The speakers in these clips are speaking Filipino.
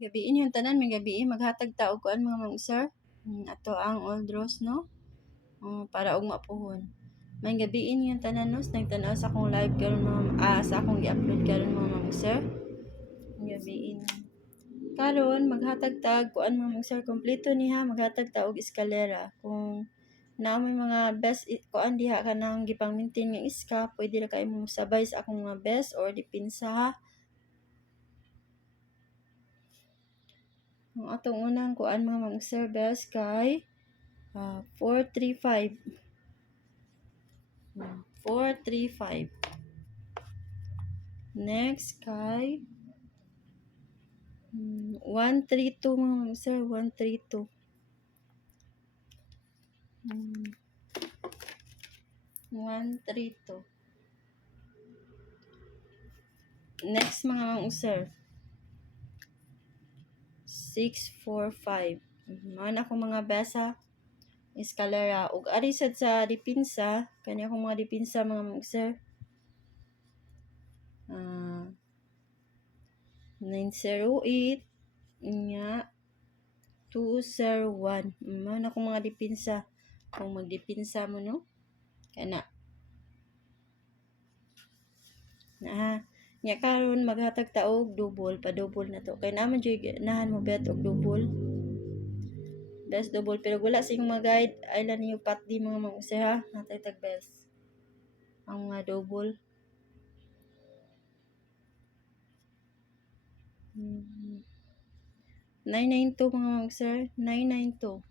Gabiin yung tanan, may gabiin maghatag ta og kuan mga sir. Ato ang old rose no. Para og mapuhon. May gabiin yung tanan no, nagtanaw sa akong live karon mga sa akong i-upload karon mga sir. Gabiin. Karon maghatag tag kuan mga sir, kompleto niha maghatag ta og eskalera. Kung naamay mga best kuan diha kanang gipang maintain nga iska, pwede ra kay mo sabay sa akong mga best or dipinsa ha. Ang atong unang kuan mga sir best kay 435. 435. Next kay 132 mga sir, 132. 132. Next mga sir, 645. Man ako mga besa eskalera ug ari sad sa dipinsa kani akong mga dipinsa mga sir. 908 nya 201. Man ako mga dipinsa kung magdipinsa mo no kana na nya karon maghatag ta og double pa double na to kay naman joy nahan mo bet og double best double pero wala sa mga guide ay lang niyo pat di mga manguse ha natay tag best ang mga double 992 mga sir, 992.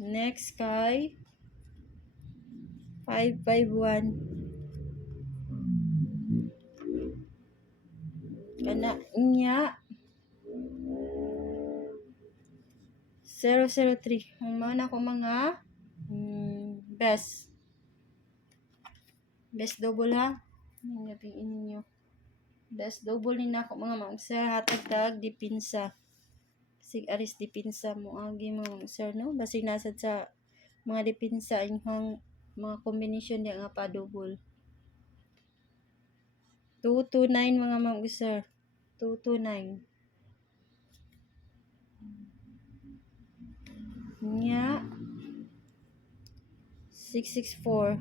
Next kay 551. Kana nya 003. Mga ako mga best double ha. Gabiin ninyo. Best double ni nako mga sir hatag tag dipinsa. Sig aris dipinsa mo agi mga sir no basi nasad sa mga dipinsa inyong mga combination niya nga pa double. 229 mga sir. 229. Nya 664.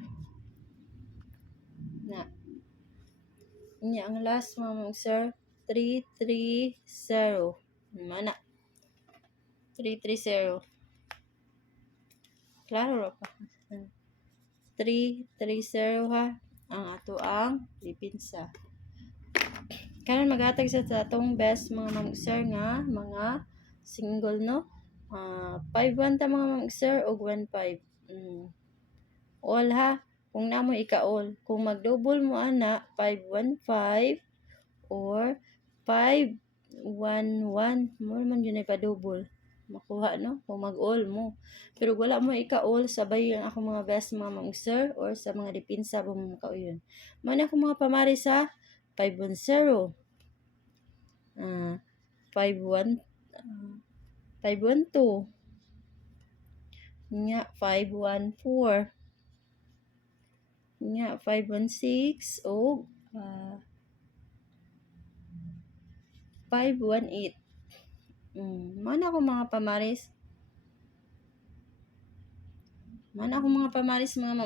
Na. Nya ang last mga sir 330. Mana? 330. Klaro pa. 330 ha. Ang ato ang dipinsa. Karon maghatag sa atong best mga sir nga mga single no. 5-1 ta mga sir og 1-5. All ha. Kung namo ika-all. Kung mag-double mo ana 5-1-5 or 5-1-1 mo man yun ay pa-double. Makuha no kung mag-all mo. Pero wala mo ika-all sabay ang ako mga best mga sir or sa mga dipinsa mo mga kauyon. Man ako mga pamari sa 510. 512 nya 514 nya 516 o 518. Man ako mga pamaris. Mga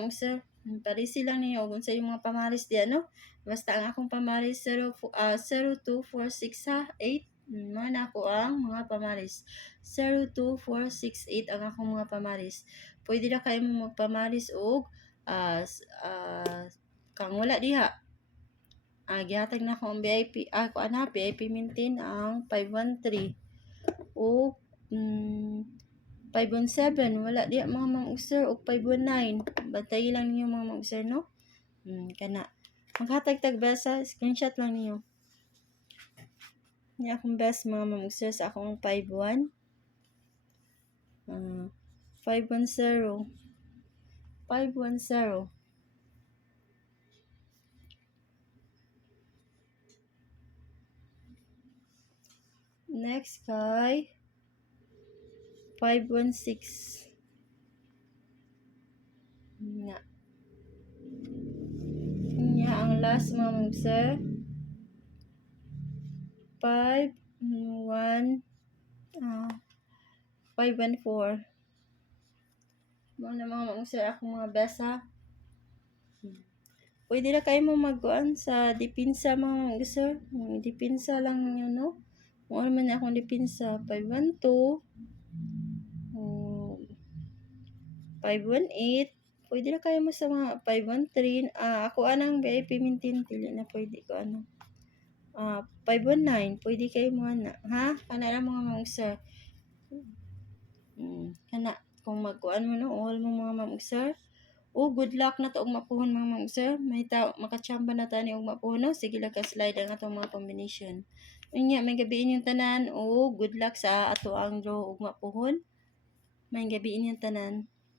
sir. Parisi lang niyo kung sa yung mga pamaris di ano. Basta ang akong pamaris 02468 ha, 8. Man ako ang mga pamaris. 02468 ang akong mga pamaris. Pwede na kayo mo magpamaris og kang wala diha. Gihatag na akong VIP. VIP maintain ang 513. O 517 wala di mga sir og 519 bantay lang niyo mga sir no kana maghatag tag besa screenshot lang niyo ni akong best mga sir sa akong 51 510 510. Next kay 516 nga diha ang last mga mag-sir. 5, 1, 5 and 4. Mga mga mag-sir akong mga besa. Pwede na kayo mo magkuan sa dipinsa mga mag-sir. Dipinsa lang yun, no? Kung ano man akong dipinsa. 512. 518. Pwede na kayo mo sa mga 513. Ako anang VIP mintin. Pili na pwede ko ano. 519. Pwede kayo mo na. Ha? Kana lang mga mag-sir. Kana. Kung magkuan mo no. All mo mga mag-sir. Good luck na to og mapuhon mga mag-sir. May tao makachamba na tani og mapuhon no. Sige lang ka slide ang atong mga combination. Unya may gabiin yung tanan. Good luck sa ato ang draw og mapuhon. May gabiin yung tanan.